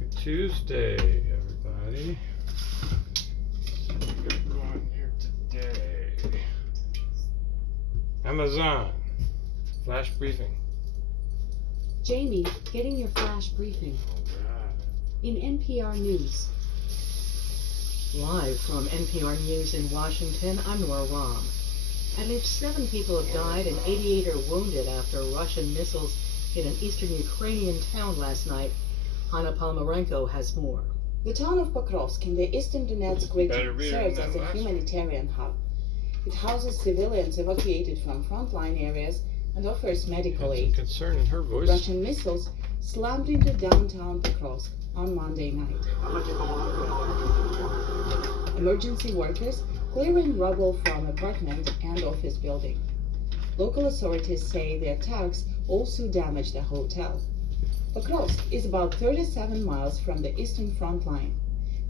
Happy Tuesday, everybody. What's going on here today? Amazon flash briefing. Jamie, getting your flash briefing. Oh God. In NPR News. Live from NPR News in Washington, I'm Nora Rahm. At least 7 people have died and 88 are wounded after Russian missiles hit an eastern Ukrainian town last night. Hanna Palmarenko has more. The town of Pokrovsk in the eastern Donetsk region read serves that as a last humanitarian hub. It houses civilians evacuated from frontline areas and offers medical Had some aid. concern in her voice. Russian missiles slammed into downtown Pokrovsk on Monday night. Emergency workers clearing rubble from apartment and office building. Local authorities say the attacks also damaged a hotel. Pokrovsk is about 37 miles from the eastern front line.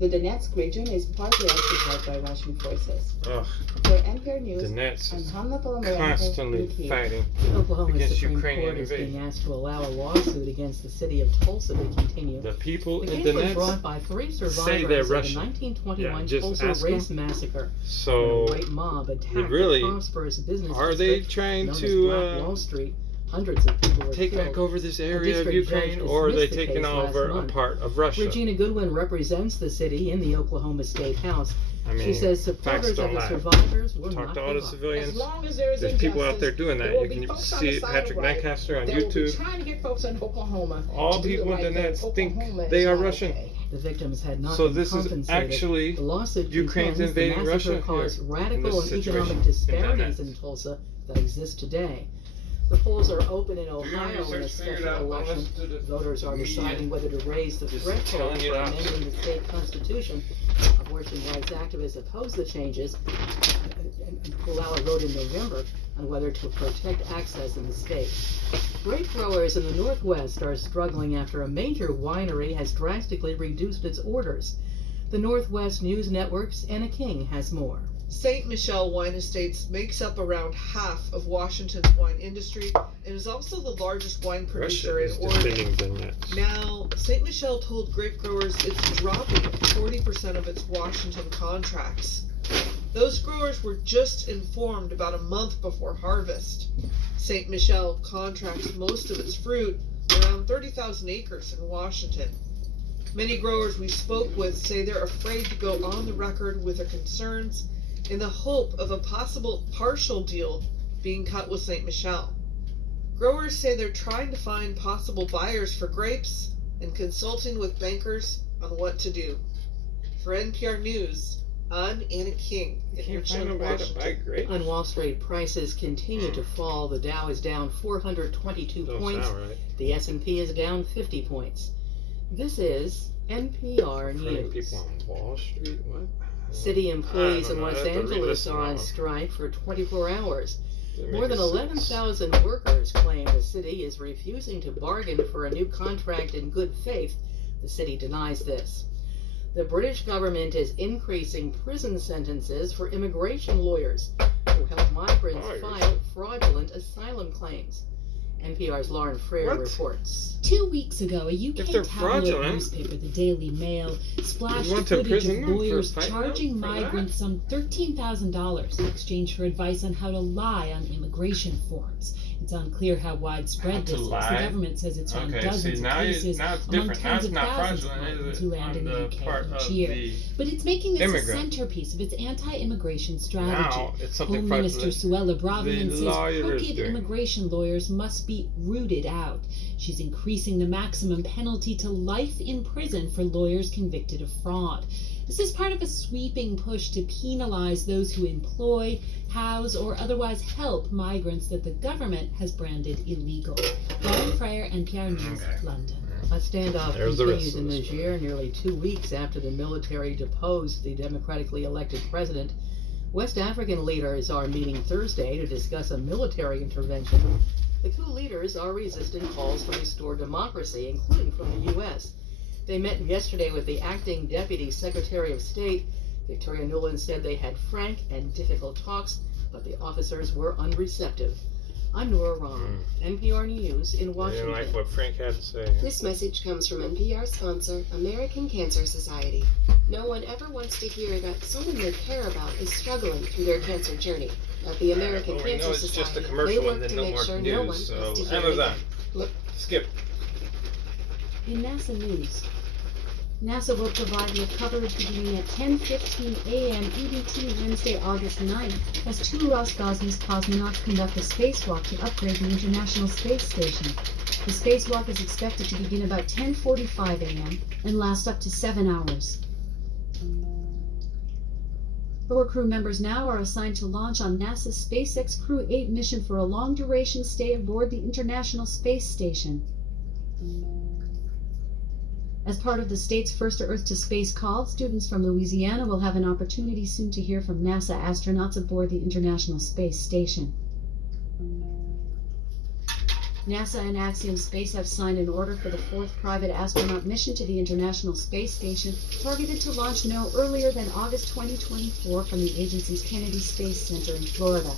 The Donetsk region is partly occupied by Russian forces. Ugh, For NPR News, Donetsk I'm is Hanna Palmarenko constantly in Kyiv. fighting Oklahoma against Supreme Ukrainian Court is being invasion. asked to allow a lawsuit against the city of Tulsa to continue. The people The in case was Donetsk brought by 3 say they're survivors of the Russian. 1921 Yeah, just Tulsa ask race them. massacre. So, When a white mob attacked really, a prosperous business are they district trying known as to Black Wall Street. Hundreds of people were take killed. back over this area of district judge Ukraine, or are they dismissed the taking case last over a month. part of Russia? Regina Goodwin represents the city in the Oklahoma State House. I mean, She says facts supporters of don't the lie. survivors will Talk not to all give the up. civilians. As long as there is There's people out there injustice, doing that. there will You be can folks on see the side Patrick of right Lancaster on that will be YouTube. trying to get folks in Oklahoma All to do people the in right thing. Donetsk think Oklahoma is they are not Russian. okay. The victims had not So been this is compensated. actually The lawsuit Ukraine's contends the invading massacre Russia caused here, in radical this and situation, economic in disparities Donetsk. in Tulsa that exist today. The polls are open in Do your Ohio in a research, figure it special out, don't election. listen to the Voters are media. deciding whether to raise the Just threshold telling you for that. amending the state constitution. Abortion rights activists oppose the changes and will allow a vote in November on whether to protect access in the state. Grape growers in the Northwest are struggling after a major winery has drastically reduced its orders. The Northwest News Network's Anna King has more. St. Michel Wine Estates makes up around half of Washington's wine industry and is also the largest wine producer Russia is in Oregon. defending Donetsk. Now, St. Michel told grape growers it's dropping 40% of its Washington contracts. Those growers were just informed about a month before harvest. St. Michel contracts most of its fruit, around 30,000 acres in Washington. Many growers we spoke with say they're afraid to go on the record with their concerns in the hope of a possible partial deal being cut with St. Michel. Growers say they're trying to find possible buyers for grapes and consulting with bankers on what to do. For NPR News, I'm Anna King in Can't find Richland, nobody to buy Washington. grapes. On Wall Street, prices continue to fall. The Dow is down 422 Don't points. sound right. The S&P is down 50 points. This is NPR Funny News. people on Wall Street. What? City employees I don't in know, Los I have to Angeles re-listen are to on that one. strike for 24 hours. Doesn't More make than any sense. 11,000 workers claim the city is refusing to bargain for a new contract in good faith. The city denies this. The British government is increasing prison sentences for immigration lawyers who help migrants Lawyers? file fraudulent asylum claims. NPR's Lauren Freer What? reports. 2 weeks ago, a If UK they're tabloid fraudulent, newspaper, the Daily Mail, splashed you want to footage imprison of them for lawyers fighting charging for that? migrants some $13,000 in exchange for advice on how to lie on immigration forms. It's unclear how How widespread to this is. The lie? government says it's run Okay, dozens see, of cases now it's among different. Now tens it's of not thousands of fraudulent, migrants is who it? land in On the the UK part each of year. the But it's making this a immigrant. centerpiece of its anti-immigration strategy. Now it's something Home Minister fraudulent. Suella Braverman The says lawyer is crooked doing. immigration lawyers must be rooted out. She's increasing the maximum penalty to life in prison for lawyers convicted of fraud. This is part of a sweeping push to penalize those who employ, house, or otherwise help migrants that the government has branded illegal. Lauren Freyer, NPR News, Okay. London. A standoff There's the rest continues of in this Niger nearly 2 weeks after the military deposed the democratically elected president. West African leaders are meeting Thursday to discuss a military intervention. The coup leaders are resisting calls to restore democracy, including from the U.S. They met yesterday with the acting Deputy Secretary of State. Victoria Nuland said they had frank and difficult talks, but the officers were unreceptive. I'm Nora Ron, NPR News in I didn't Washington. like what Frank had to say. This message comes from NPR sponsor, American Cancer Society. No one ever wants to hear that someone they care about is struggling through their cancer journey. At the American Well, we know Cancer it's just a Society, commercial they work and then to no make more sure news, no one so has to hear Amazon. it. Look, Skip. In NASA news, NASA will provide with coverage beginning at 10:15 a.m. EDT Wednesday, August 9th, as two Roscosmos cosmonauts conduct a spacewalk to upgrade the International Space Station. The spacewalk is expected to begin about 10:45 a.m. and last up to 7 hours. 4 crew members now are assigned to launch on NASA's SpaceX Crew 8 mission for a long-duration stay aboard the International Space Station. As part of the state's first Earth to Space call, students from Louisiana will have an opportunity soon to hear from NASA astronauts aboard the International Space Station. NASA and Axiom Space have signed an order for the 4th private astronaut mission to the International Space Station, targeted to launch no earlier than August 2024 from the agency's Kennedy Space Center in Florida.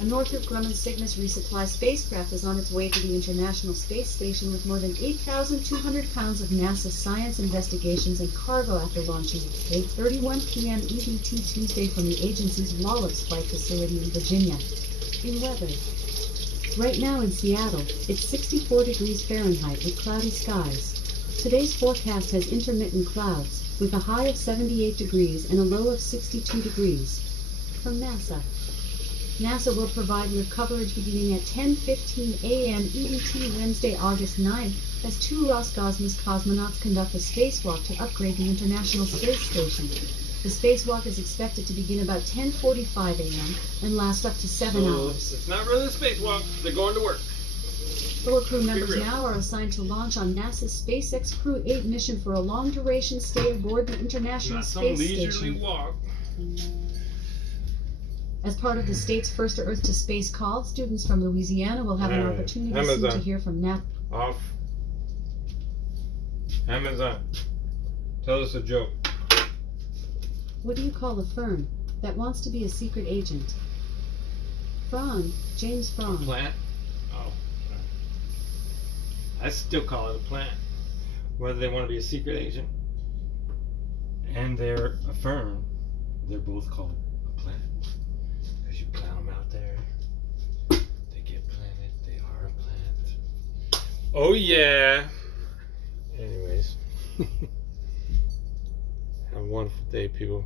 A Northrop Grumman Cygnus resupply spacecraft is on its way to the International Space Station with more than 8,200 pounds of NASA science investigations and cargo after launching at 8:31 p.m. EDT Tuesday from the agency's Wallops Flight Facility in Virginia. In weather. Right now in Seattle, it's 64 degrees Fahrenheit with cloudy skies. Today's forecast has intermittent clouds, with a high of 78 degrees and a low of 62 degrees. From NASA. NASA will provide with coverage beginning at 10:15 a.m. EDT Wednesday, August 9th, as two Roscosmos cosmonauts conduct a spacewalk to upgrade the International Space Station. The spacewalk is expected to begin about 10:45 a.m. and last up to 7 hours. It's not really a spacewalk. They're going to work. 4 crew members real. now are assigned to launch on NASA's SpaceX Crew 8 mission for a long-duration stay aboard the International Not some Space leisurely Station. walk. As part of the state's first Earth to Space call, students from Louisiana will have an Alright, opportunity soon to Amazon. hear from NASA. Off. Amazon. Tell us a joke. What do you call a fern that wants to be a secret agent? Frond, James Frond. Plant? Oh. I still call it a plant. Whether they want to be a secret agent and they're a fern, they're both called a plant. Because you plant them out there, they get planted, they are a plant. Oh yeah! Anyways. Have a wonderful day, people.